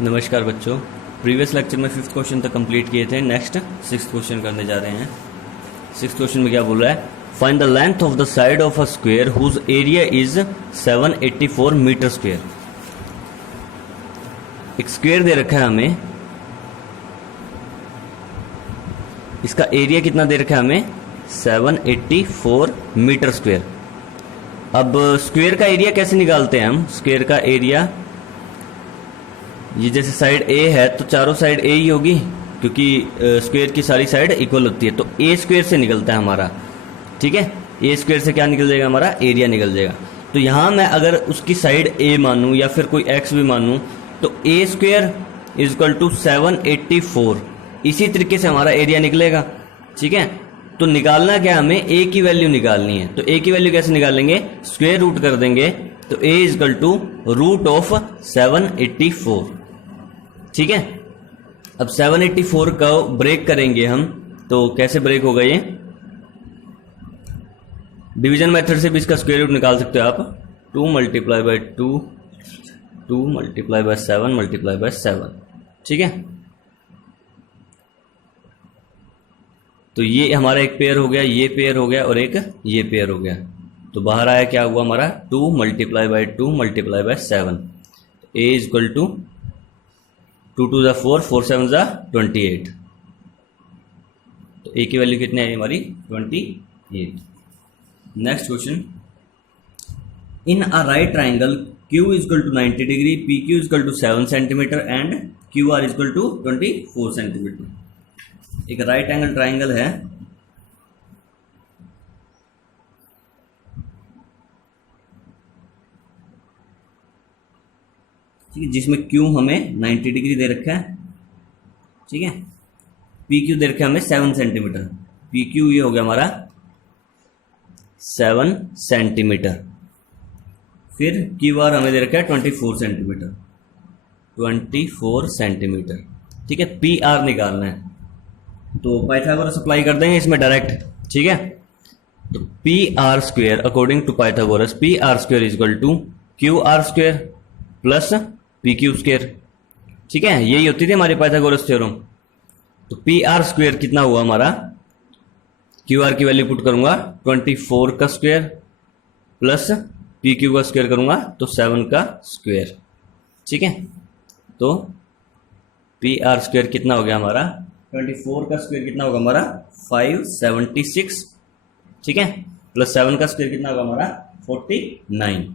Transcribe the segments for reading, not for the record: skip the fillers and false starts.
नमस्कार बच्चों। Previous lecture में 5th क्वेश्चन तक कंप्लीट किए थे। नेक्स्ट 6th क्वेश्चन करने जा रहे हैं। 6th क्वेश्चन में क्या बोल रहा है? Find the length of the side of a square whose area is 784 meter square. एक स्क्वायर दे रखा है हमें, इसका एरिया कितना दे रखा है हमें? 784 मीटर स्क्वायर। अब स्क्वायर का एरिया कैसे निकालते हैं हम? स्क्वायर का एरिया, ये जैसे साइड ए है तो चारों साइड ए ही होगी, क्योंकि स्क्वायर की सारी साइड इक्वल होती है, तो ए स्क्वायर से निकलता है हमारा। ठीक है, ए स्क्वायर से क्या निकल जाएगा? हमारा एरिया निकल जाएगा। तो यहां मैं अगर उसकी साइड ए मानूं या फिर कोई एक्स भी मानूं तो ए स्क्वायर इज इक्वल टू 784। इसी तरीके से हमारा एरिया निकलेगा। ठीक है, तो निकालना क्या हमें? ए की वैल्यू निकालनी है। तो ए की वैल्यू कैसे निकालेंगे? स्क्वायर रूट कर देंगे, तो A is equal to root of 784। ठीक है, अब 784 का ब्रेक करेंगे हम, तो कैसे ब्रेक होगा ये? डिवीजन मेथड से भी इसका स्क्वायर रूट निकाल सकते हो आप। 2 multiply by 2, 2 multiply by 7 multiply by 7। ठीक है, तो ये हमारा एक पेयर हो गया, ये पेयर हो गया और एक ये पेयर हो गया। तो बाहर आया क्या हुआ हमारा? 2 multiply by 2 multiply by 7। A is equal to 2 2 जा 4, 4 7 जा 28। तो ए की वैल्यू कितनी आई हमारी? 28। Next question, in a right triangle Q is equal to 90 degree, P Q is equal to 7 centimeter and Q R is equal to 24 centimeter. एक right angle triangle है, ठीक है, जिसमें क्यू हमें 90 डिग्री दे रखा है। ठीक है, पी क्यू दे रखा है हमें 7 सेंटीमीटर। पी क्यू ये हो गया हमारा 7 सेंटीमीटर। फिर क्यू आर हमें दे रखा है 24 सेंटीमीटर। 24 सेंटीमीटर। ठीक है, पी आर निकालना है, तो पाइथागोरस अप्लाई कर देंगे इसमें डायरेक्ट। ठीक है, तो P R square according to Pythagoras, P R square is equal to Q R square plus P Q square. ठीक है, यही होती थी हमारी पाइथागोरस थ्योरम। तो पी आर स्क्वेयर कितना हुआ हमारा? क्यू आर की वैल्यू पुट करूंगा 24 का स्क्वेयर प्लस पी क्यू का स्क्वेयर करूंगा तो 7 का स्क्वेयर। ठीक है, तो पी आर स्क्वेयर कितना हो गया हमारा? 24 का स्क्वेयर कितना होगा हमारा? 576। ठीक है, प्लस 7 का स्क्वेयर कितना होगा हमारा? 49।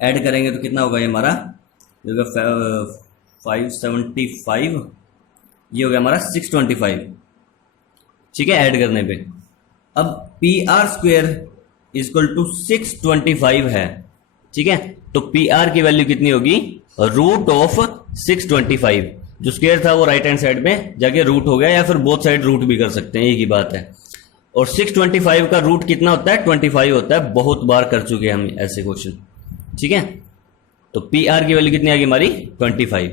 ऐड करेंगे तो कितना होगा ये हमारा? ये होगा 575, ये हो गया हमारा 625। ठीक है, ऐड करने पे अब P R square is equal to 625 है। ठीक है, तो पी आर की वैल्यू कितनी होगी? Root of 625। जो स्क्वेयर था वो राइट हैंड साइड में जाके रूट हो गया, या फिर बोथ साइड रूट भी कर सकते हैं, एक ही बात है। और 625 का रूट कितना होता है? 25 होता है। बहुत बार कर चुके हैं हम ऐसे क्वेश्चन। ठीक है, तो पी आर की वैल्यू कितनी आ गई हमारी? 25।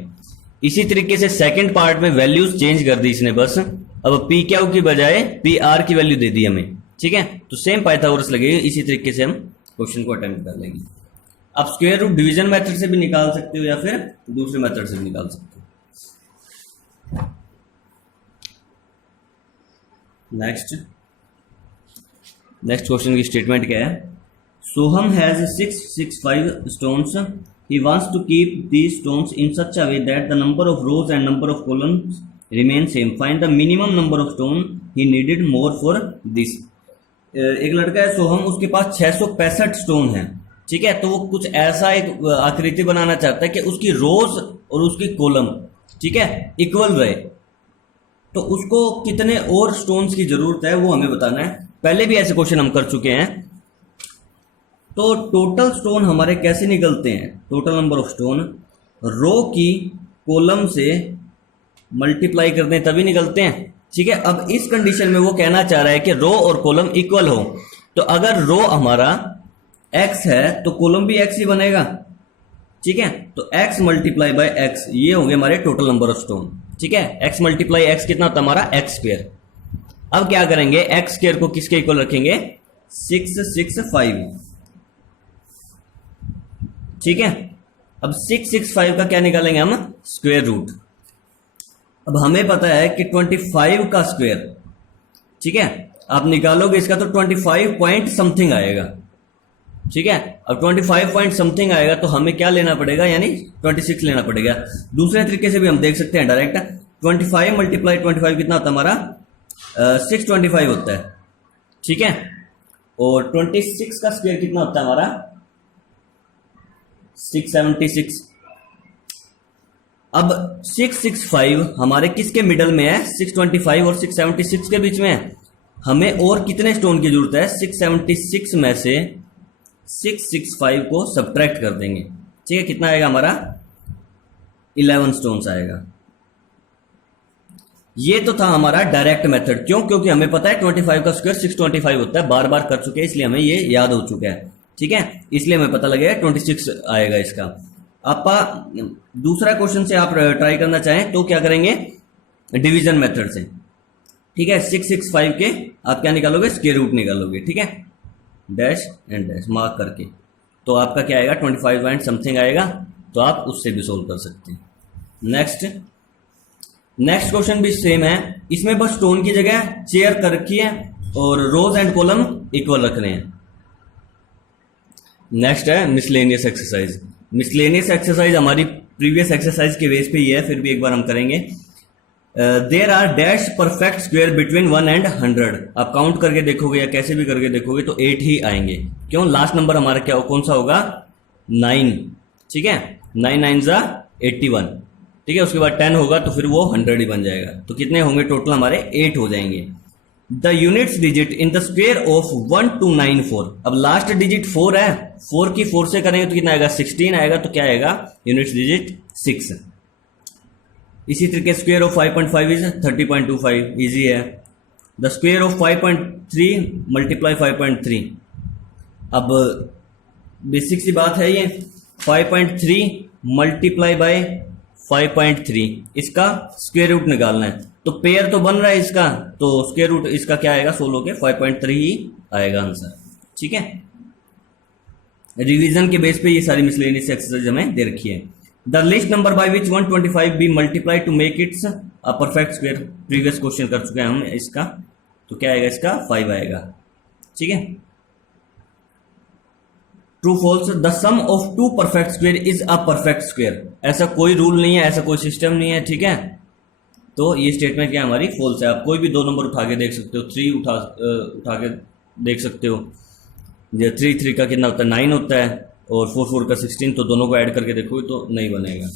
इसी तरीके से सेकंड पार्ट में वैल्यूज चेंज कर दी इसने बस। अब पी क्यू की बजाय पी आर की वैल्यू दे दी हमें। ठीक है, तो सेम पाइथागोरस लगेगी, इसी तरीके से हम क्वेश्चन को अटेम्प्ट कर लेंगे। आप स्क्वायर रूट डिवीजन मेथड से भी निकाल सकते हो या फिर दूसरे मेथड से भी निकाल सकते हो। नेक्स्ट क्वेश्चन की स्टेटमेंट क्या है? सोहम has 665 stones. He wants to keep these stones in such a way that the number of rows and number of columns remain same. Find the minimum number of stones he needed more for this. एक लड़का है सोहम, उसके पास 665 stone है। ठीक है, तो वो कुछ ऐसा एक आकृति बनाना चाहता है कि उसकी रोज और उसकी कॉलम, ठीक है, इक्वल रहे। तो उसको कितने और स्टोन्स की जरूरत है वो हमें बताना है। पहले भी ऐसे क्वेश्चन हम कर चुके हैं। तो टोटल स्टोन हमारे कैसे निकलते हैं? टोटल नंबर ऑफ स्टोन रो की कॉलम से मल्टीप्लाई करते हैं तभी निकलते हैं। ठीक है, अब इस कंडीशन में वो कहना चाह रहा है कि रो और कॉलम इक्वल हो। तो अगर रो हमारा x है तो कॉलम भी x ही बनेगा। ठीक है, तो x मल्टीप्लाई बाय x, ये होंगे हमारे टोटल नंबर ऑफ स्टोन। ठीक है, x मल्टीप्लाई x कितना होता है हमारा? x square. अब क्या करेंगे? x स्क्वायर को किसके इक्वल रखेंगे? 665। ठीक है, अब 665 का क्या निकालेंगे हम, स्क्वायर रूट। अब हमें पता है कि 25 का स्क्वायर, ठीक है, आप निकालोगे इसका तो 25 पॉइंट समथिंग आएगा, ठीक है। अब 25 पॉइंट समथिंग आएगा तो हमें क्या लेना पड़ेगा, यानी 26 लेना पड़ेगा। दूसरे तरीके से भी हम देख सकते हैं डायरेक्ट, 25 मल्टीप्लाई 25 कितना होता है हमारा, 625 होता है, ठीक है। और 26 का स्क्वायर कितना होता है हमारा, 676। अब 665 हमारे किसके मिडल में है, 625 और 676 के बीच में है। हमें और कितने स्टोन की जरूरत है, 676 में से 665 को सब्ट्रैक्ट कर देंगे, ठीक है। कितना आएगा हमारा, 11 स्टोन्स आएगा। ये तो था हमारा डायरेक्ट मेथड। क्यों, क्योंकि हमें पता है 25 का स्क्वायर 625 होता है, बार बार कर चुके हैं इसलिए हमें ये याद हो चुका है, ठीक है। इसलिए हमें पता लगेगा 26 आएगा इसका। आप दूसरा क्वेश्चन से आप ट्राई करना चाहें तो क्या करेंगे, डिवीजन मेथड से, ठीक है। 665 के आप क्या निकालोगे, स्क्वायर रूट निकालोगे, ठीक है, डैश एंड डैश मार्क करके, तो आपका क्या आएगा, 25 पॉइंट समथिंग आएगा। तो आप उससे भी सोल्व कर सकते हैं। नेक्स्ट क्वेश्चन भी सेम है, इसमें बस स्टोन की जगह चेयर कर रखी है और रोज एंड कॉलम इक्वल रख रहे हैं। नेक्स्ट है मिसलेनियस एक्सरसाइज। मिसलेनियस एक्सरसाइज हमारी प्रीवियस एक्सरसाइज के बेस पे ही है, फिर भी एक बार हम करेंगे। There are dash perfect square between 1 and 100। आप काउंट करके देखोगे या कैसे भी करके देखोगे तो 8 ही आएंगे। क्यों, लास्ट नंबर हमारा क्या कौन सा होगा, 9, ठीक है। 9 9 जा 81, ठीक है। उसके बाद 10 होगा तो फिर वो 100 ही बन जाएगा। तो कितने होंगे टोटल, हमारे 8 हो जाएंगे। The units digit in the square of 1294। अब लास्ट डिजिट 4 है, 4 की 4 से करेंगे तो कितना आएगा, 16 आएगा। तो क्या आएगा, यूनिट्स डिजिट 6। इसी तरीके स्क्वायर ऑफ 5.5 इज 30.25, इजी है। The square of 5.3 multiply 5.3। अब बेसिक सी बात है ये, 5.3 मल्टीप्लाई बाय 5.3, इसका स्क्वायर रूट निकालना है। तो पेयर तो बन रहा है इसका, तो स्क्वायर रूट इसका क्या आएगा, 16 के 5.3 ही आएगा आंसर, ठीक है। रिवीजन के बेस पे ये सारी मिसलेनियस एक्सरसाइज हमें दे रखी है। The list number by which 125 be multiply to make its a perfect square. Previous question कर चुके हैं हम इसका, तो क्या आएगा इसका, 5 आएगा, ठीक है। True false, the sum of 2 perfect square is a perfect square. ऐसा कोई रूल नहीं है, ऐसा कोई सिस्टम नहीं है, ठीक है। तो ये स्टेटमेंट क्या हमारी फॉल्स है। आप कोई भी 2 नंबर उठा के देख सकते हो, 3 उठा के देख सकते हो। ये 3 3 का कितना होता है, 9 होता है, और 4 4 का 16, तो दोनों को ऐड करके देखोगे तो नहीं बनेगा।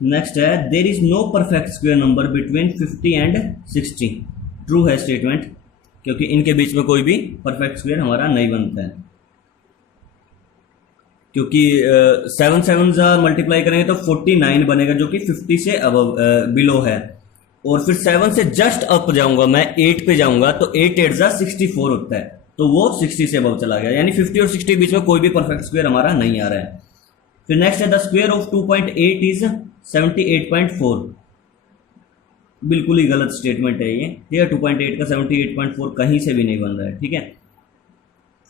नेक्स्ट है, there is no perfect square number between 50 and 60। True है स्टेटमेंट, क्योंकि इनके बीच में कोई भी परफेक्ट स्क्वायर हमारा नहीं बनता है। क्योंकि 7 7 मल्टीप्लाई करेंगे तो 49 बनेगा, जो कि 50 से अब बिलो है। और फिर 7 से जस्ट अप जाऊंगा मैं, 8 पे जाऊंगा, तो 8 8 64 होता है, तो वो 60 से अब चला गया। यानी 50 और 60 के बीच में कोई भी परफेक्ट स्क्वायर हमारा नहीं आ रहा है। फिर नेक्स्ट है, द स्क्वायर ऑफ 2.8 इज 78.4। बिल्कुल ही गलत स्टेटमेंट है ये, ठीक है। 2.8 का 78.4 कहीं से भी नहीं बन रहा है, ठीक है।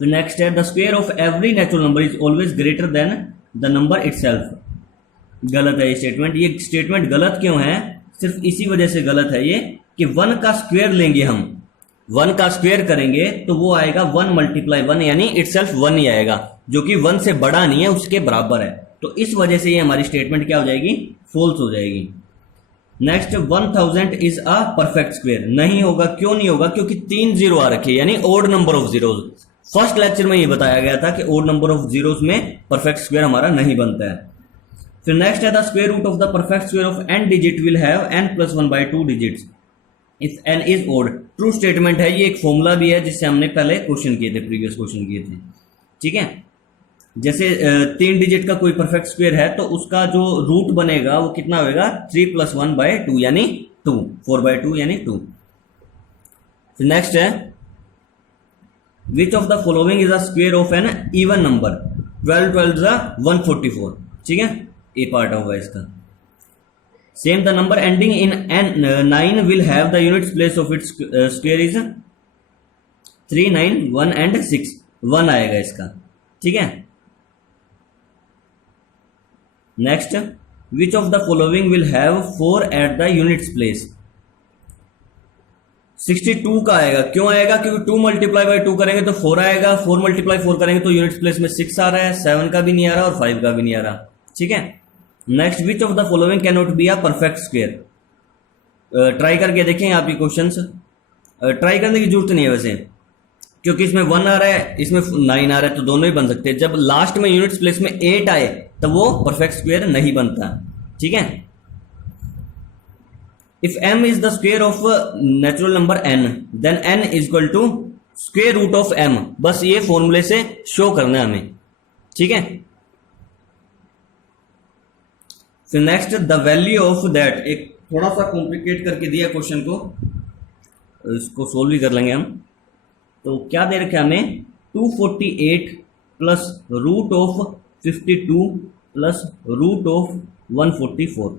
फिर नेक्स्ट है, the square of every natural number is always greater than the number itself. गलत है ये स्टेटमेंट। ये स्टेटमेंट गलत क्यों है, सिर्फ इसी वजह से गलत है ये कि 1 का स्क्वायर लेंगे हम, 1 का स्क्वायर करेंगे तो वो आएगा 1 मल्टीप्लाई 1, यानी इटसेल्फ 1 ही आएगा, जो कि 1 से बड़ा नहीं है, उसके बराबर है। तो इस वजह से ये हमारी स्टेटमेंट क्या हो जाएगी, फॉल्स हो जाएगी। Next, 1000 is a perfect square. नहीं होगा। क्यों नहीं होगा, क्योंकि 3 जीरो आ रखे, यानी odd number of zeros. First lecture में ये बताया गया था कि ओड नंबर ऑफ जीरोज में परफेक्ट स्क्वायर हमारा नहीं बनता है। फिर नेक्स्ट है, the square root of the perfect square of n digit will have n+1/2 digits if n is odd. True statement है ये, एक फॉर्मूला भी है जिससे हमने पहले क्वेश्चन किए थे, प्रीवियस क्वेश्चन किए थे, ठीक है। जैसे 3 डिजिट का कोई परफेक्ट स्क्वायर है तो उसका जो रूट बनेगा वो कितना होगा, 3+1/2 यानी 2, 4/2 यानी 2। नेक्स्ट है, which of the following is a square of an even number. 12 12 जा 144, ठीक है, ए पार्ट होगा इसका। Same the number ending in an 9 will have the units place of its square is 3 9 1 and 6, 1 आएगा इसका, ठीक है। Next, which of the following will have 4 at the units place. 62 का आएगा, क्यों आएगा, क्योंकि 2 मल्टीप्लाई बाई 2 करेंगे तो 4 आएगा, 4 मल्टीप्लाई 4 करेंगे तो यूनिट्स प्लेस में 6 आ रहा है, 7 का भी नहीं आ रहा और 5 का भी नहीं आ रहा, ठीक है। Next, which of the following can not be a perfect square. Try करके देखें आप ये क्वेश्चंस, ट्राई करने की जरूरत नहीं है वैसे, क्योंकि इसमें 1 आ रहा है, इसमें 9 आ रहा है, तो दोनों ही बन सकते हैं। जब लास्ट में यूनिट्स प्लेस में 8 आए तब वो परफेक्ट स्क्वायर नहीं बनता, ठीक है। If m is the square of natural number n, then n is equal to square root of m। बस ये फॉर्मूले से शो करना है हमें, ठीक है। फिर next, the value of that, एक थोड़ा सा कॉम्प्लिकेट करके दिया क्वेश्चन को, इसको सोल्व भी कर लेंगे हम। तो क्या दे रखा है हमें, 248 plus root of 52 plus root of 144।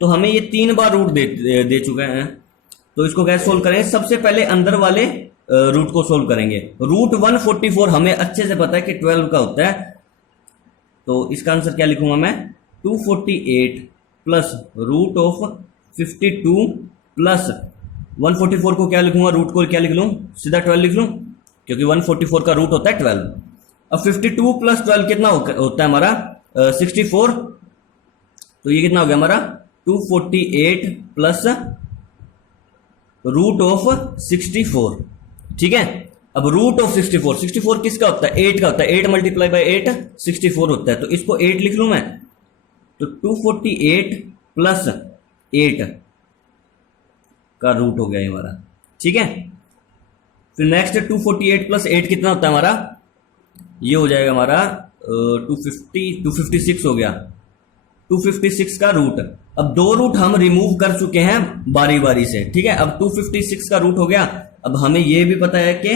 तो हमें ये 3 बार रूट दे चुके हैं, तो इसको कैसे सोल्व करेंगे। सबसे पहले अंदर वाले रूट को सोल्व करेंगे। रूट 144 हमें अच्छे से पता है कि 12 का होता है, तो इसका आंसर क्या लिखूंगा मैं, 248 प्लस रूट ऑफ 52 प्लस 144 को क्या लिखूंगा, रूट को क्या लिख लूं, सीधा 12 लिख लूं, क्योंकि 144 का रूट होता है 12। अब 52 प्लस 12 कितना होता है हमारा, 64। तो ये कितना हो गया हमारा, 248 प्लस रूट ऑफ 64, ठीक है। अब रूट ऑफ 64 किसका होता है, 8 का होता है, 8 मल्टीप्लाई बाई 8 64 होता है, तो इसको 8 लिख लूं मैं। तो 248 प्लस 8 का रूट हो गया हमारा, ठीक है। फिर नेक्स्ट 248 प्लस 8 कितना होता है हमारा, ये हो जाएगा हमारा 256 हो गया, 256 का रूट। अब 2 रूट हम रिमूव कर चुके हैं बारी बारी से, ठीक है। अब 256 का रूट हो गया। अब हमें यह भी पता है कि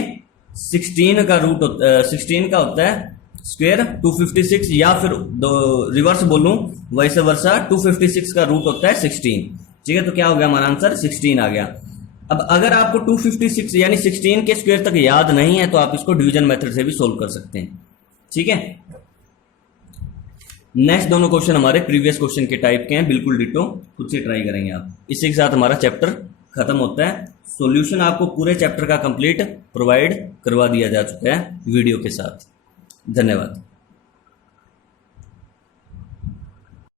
16 का रूट 16 का होता है स्क्वायर 256, या फिर रिवर्स बोलूं वैसे वर्षा 256 का रूट होता है 16, ठीक है। तो क्या हो गया हमारा आंसर, 16 आ गया। अब अगर आपको 256 यानी 16 के स्क्वायर तक याद नहीं है तो आप इसको डिवीजन मेथड से भी सोल्व कर सकते हैं, ठीक है। नेक्स्ट दोनों क्वेश्चन हमारे प्रीवियस क्वेश्चन के टाइप के हैं, बिल्कुल डिटो, खुद से ट्राई करेंगे आप। इसी के साथ हमारा चैप्टर खत्म होता है। सॉल्यूशन आपको पूरे चैप्टर का कंप्लीट प्रोवाइड करवा दिया जा चुका है वीडियो के साथ। धन्यवाद।